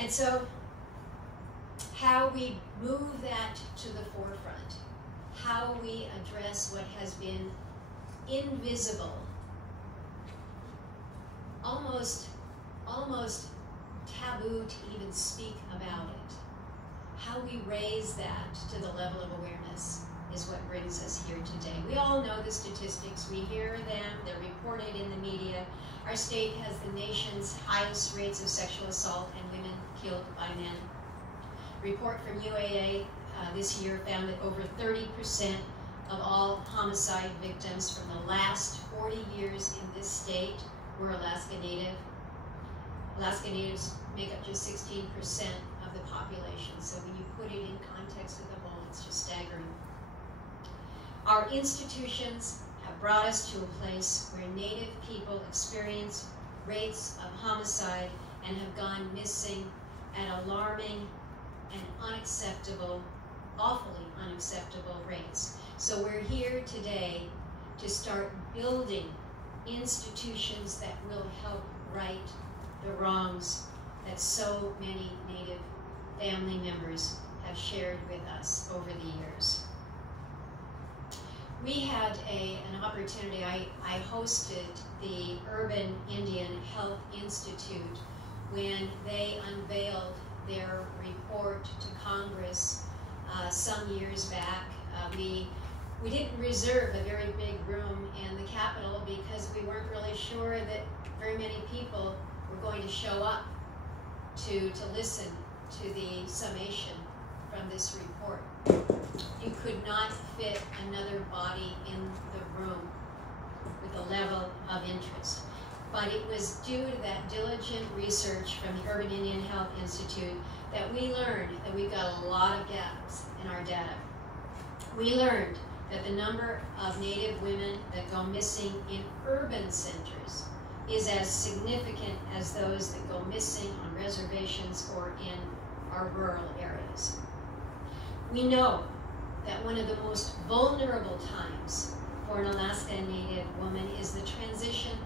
And so how we move that to the forefront, how we address what has been invisible, almost taboo to even speak about it. How we raise that to the level of awareness is what brings us here today. We all know the statistics, we hear them, they're reported in the media. Our state has the nation's highest rates of sexual assault and women killed by men. A report from UAA this year found that over 30% of all homicide victims from the last 40 years in this state were Alaska Native. Alaska Natives make up just 16% of the population, so when you put it in context of the whole, it's just staggering. Our institutions have brought us to a place where Native people experience rates of homicide and have gone missing at alarming and unacceptable, awfully unacceptable rates. So we're here today to start building institutions that will help right the wrongs that so many Native family members have shared with us over the years. We had an opportunity, I hosted the Urban Indian Health Institute when they unveiled their report to Congress some years back. We didn't reserve a very big room in the Capitol because we weren't really sure that very many people were going to show up to listen to the summation from this report. You could not fit another body in the room with the level of interest. But it was due to that diligent research from the Urban Indian Health Institute that we learned that we've got a lot of gaps in our data. We learned that the number of Native women that go missing in urban centers is as significant as those that go missing on reservations or in our rural areas. We know that one of the most vulnerable times for an Alaska Native woman is the transition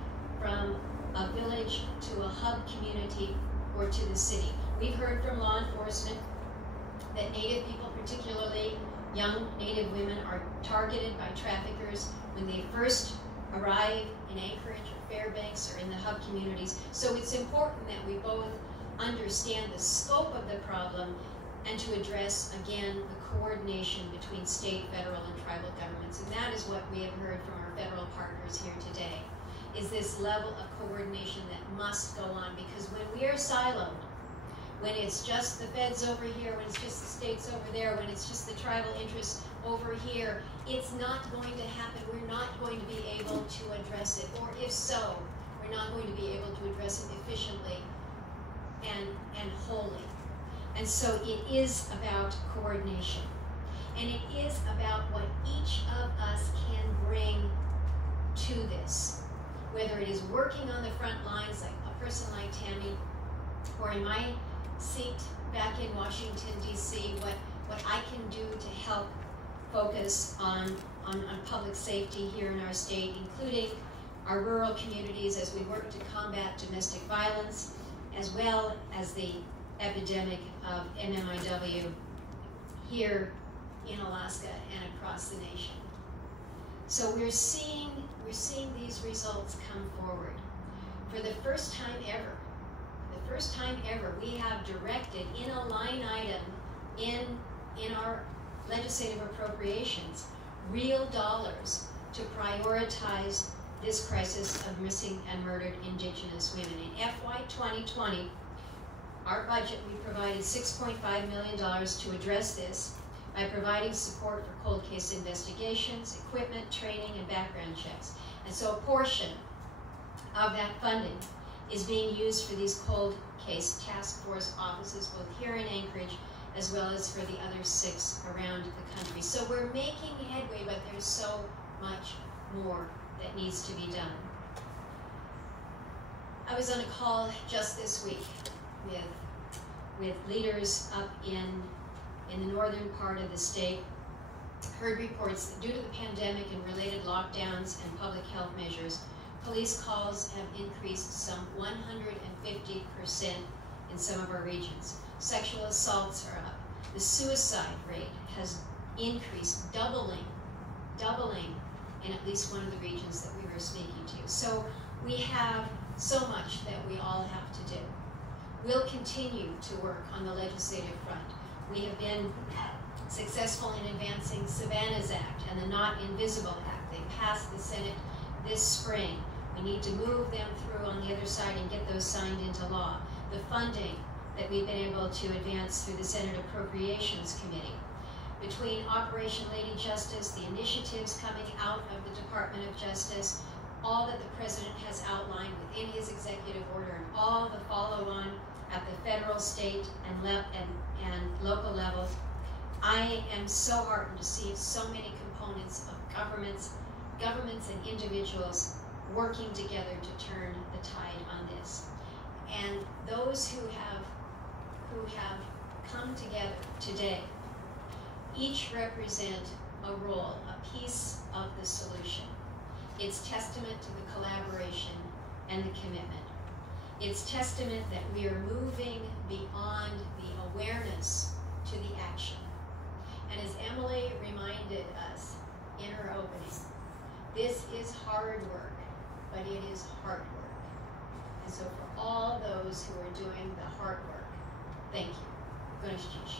from a village to a hub community or to the city. We've heard from law enforcement that Native people, particularly young Native women, are targeted by traffickers when they first arrive in Anchorage or Fairbanks or in the hub communities. So it's important that we both understand the scope of the problem and to address, again, the coordination between state, federal, and tribal governments. And that is what we have heard from our federal partners here today, is this level of coordination that must go on, because when we are siloed, when it's just the feds over here, when it's just the states over there, when it's just the tribal interests over here, it's not going to happen. We're not going to be able to address it, or if so, we're not going to be able to address it efficiently and wholly. And so it is about coordination. And it is about what each of us can bring to this. Whether it is working on the front lines, like a person like Tammy, or in my seat back in Washington, D.C., what I can do to help focus on public safety here in our state, including our rural communities as we work to combat domestic violence, as well as the epidemic of MMIW here in Alaska and across the nation. So we're seeing these results come forward. For the first time ever, we have directed in a line item in our legislative appropriations real dollars to prioritize this crisis of missing and murdered Indigenous women. In FY 2020, our budget, we provided $6.5 million to address this by providing support for cold case investigations, equipment, training, and background checks. And so a portion of that funding is being used for these cold case task force offices, both here in Anchorage, as well as for the other 6 around the country. So we're making headway, but there's so much more that needs to be done. I was on a call just this week with leaders up in the northern part of the state. Heard reports that due to the pandemic and related lockdowns and public health measures, police calls have increased some 150% in some of our regions. Sexual assaults are up. The suicide rate has increased, doubling in at least one of the regions that we were speaking to. So we have so much that we all have to do. We'll continue to work on the legislative front. We have been successful in advancing Savannah's Act and the Not Invisible Act. They passed the Senate this spring. We need to move them through on the other side and get those signed into law. The funding that we've been able to advance through the Senate Appropriations Committee. Between Operation Lady Justice, the initiatives coming out of the Department of Justice, all that the President has outlined within his executive order, and all the follow-on at the federal, state, and local level, I am so heartened to see so many components of governments and individuals working together to turn the tide on this. And those who have come together today each represent a role, a piece of the solution. It's testament to the collaboration and the commitment. It's testament that we are moving beyond the awareness to the action. And as Emily reminded us in her opening, this is hard work, but it is hard work. And so for all those who are doing the hard work, thank you. Ganesh Jish.